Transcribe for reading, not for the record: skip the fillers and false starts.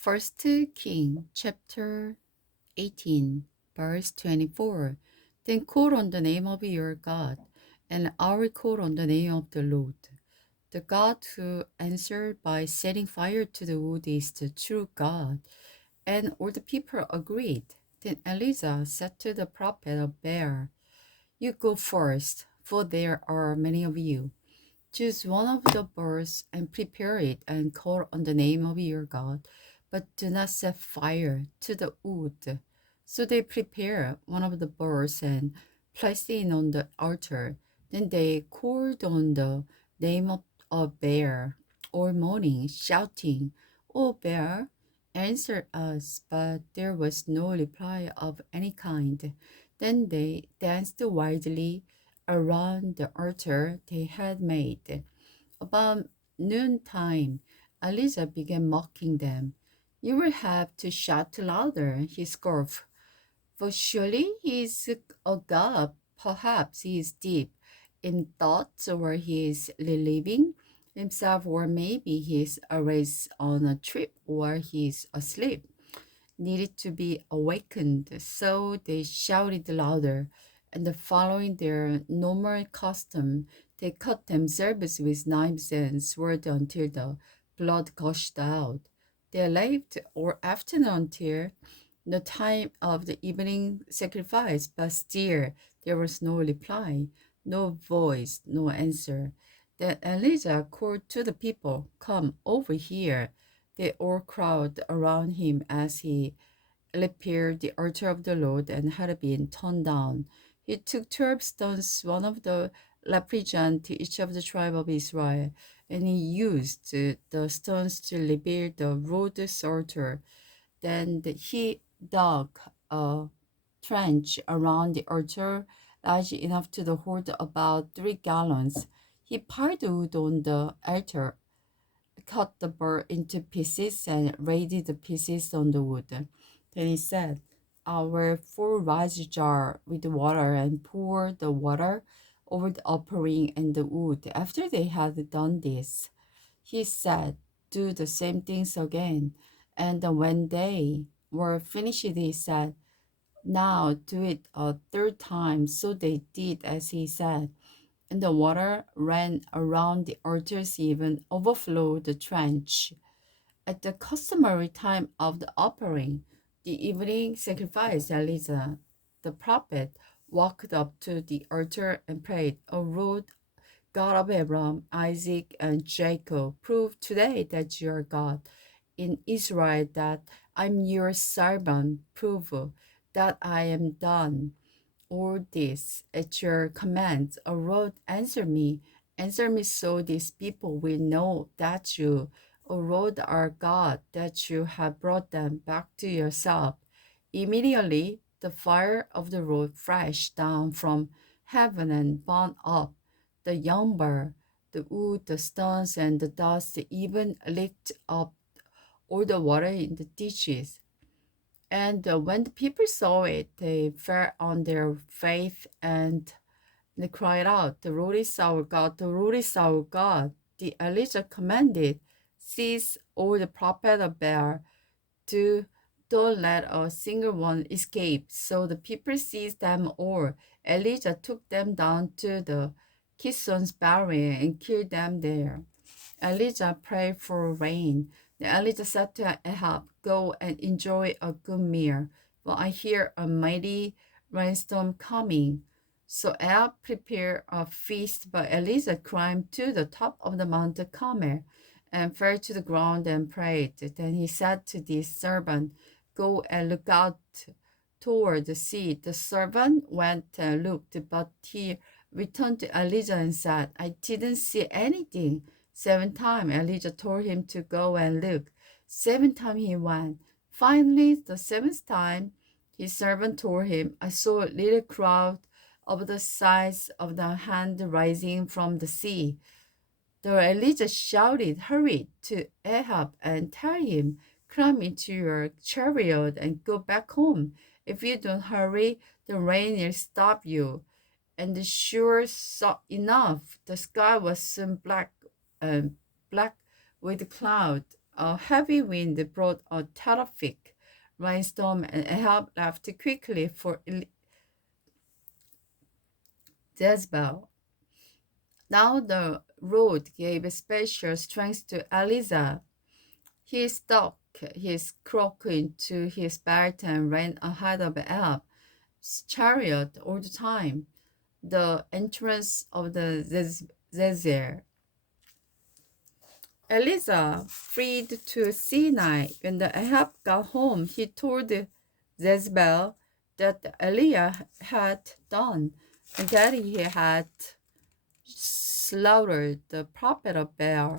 First King chapter 18 verse 24. Then call on the name of your God, and I will call on the name of the Lord. The God who answered by setting fire to the wood is the true God. And all the people agreed. Then Elijah said to the prophet of Baal, you go first, for there are many of you. Choose one of the birds and prepare it and call on the name of your God, but do not set fire to the wood. So they prepared one of the birds and placed it on the altar. Then they called on the name of Baal all morning, shouting, O Baal, answer us. But there was no reply of any kind. Then they danced wildly around the altar they had made. About noontime, Eliza began mocking them. You will have to shout louder, he scoffed. For surely he is a god. Perhaps he is deep in thoughts, or he is relieving himself, or maybe he is away on a trip, or he is asleep, needed to be awakened. So they shouted louder, and following their normal custom, they cut themselves with knives and swords until the blood gushed out. They lived all afternoon until the time of the evening sacrifice, but still there was no reply, no voice, no answer. Then Elijah called to the people, come over here. They all crowded around him as he repaired the altar of the Lord and had been torn down. He took 12 stones, one of the represent each of the tribe of Israel, and he used the stones to rebuild the Lord's altar. Then he dug a trench around the altar large enough to hold about 3 gallons. He piled wood on the altar, cut the bird into pieces, and laid the pieces on the wood. Then he said, I will fill a large jar with water and pour the water over the offering and the wood. After they had done this, he said, do the same things again. And when they were finished, he said, now do it a third time. So they did as he said, and the water ran around the altars, even overflowed the trench. At the customary time of the offering, the evening sacrifice, Elijah, the prophet, walked up to the altar and prayed, O Lord, God of Abraham, Isaac, and Jacob, prove today that you are God in Israel, that I'm your servant. Prove that I am done all this at your command. O Lord, answer me so these people will know that you, O Lord, are God, that you have brought them back to yourself. Immediately, the fire of the Lord flashed down from heaven and burned up the young bird, the wood, the stones, and the dust, even licked up all the water in the ditches. And when the people saw it, they fell on their faith and they cried out, the Lord is our God, the Lord is our God. The Elijah commanded, seize all the prophets of Baal, do, don't let a single one escape. So the people seized them all. Elijah took them down to the Kison's barrier and killed them there. Elijah prayed for rain. Then Elijah said to Ahab, go and enjoy a good meal, for I hear a mighty rainstorm coming. So Ahab prepared a feast, but Elijah climbed to the top of the Mount Carmel and fell to the ground and prayed. Then he said to his servant, go and look out toward the sea. The servant went and looked, but he returned to Elijah and said, I didn't see anything. 7 times Elijah told him to go and look. 7 times he went. Finally, the 7th time, his servant told him, I saw a little crowd of the size of the hand rising from the sea. The Elijah shouted, hurry to Ahab and tell him, climb into your chariot and go back home. If you don't hurry, the rain will stop you. And sure enough, the sky was soon black with cloud. a heavy wind brought a terrific rainstorm, and Ahab left quickly for Jezebel. Now the Lord gave special strength to Elijah. He stuck his crook into his belt and ran ahead of Ahab's chariot all the time. The entrance of the Zezer. Elijah fled to Sinai. When the Ahab got home, he told Jezebel that Elijah had done, and that he had slaughtered the prophet of Baal.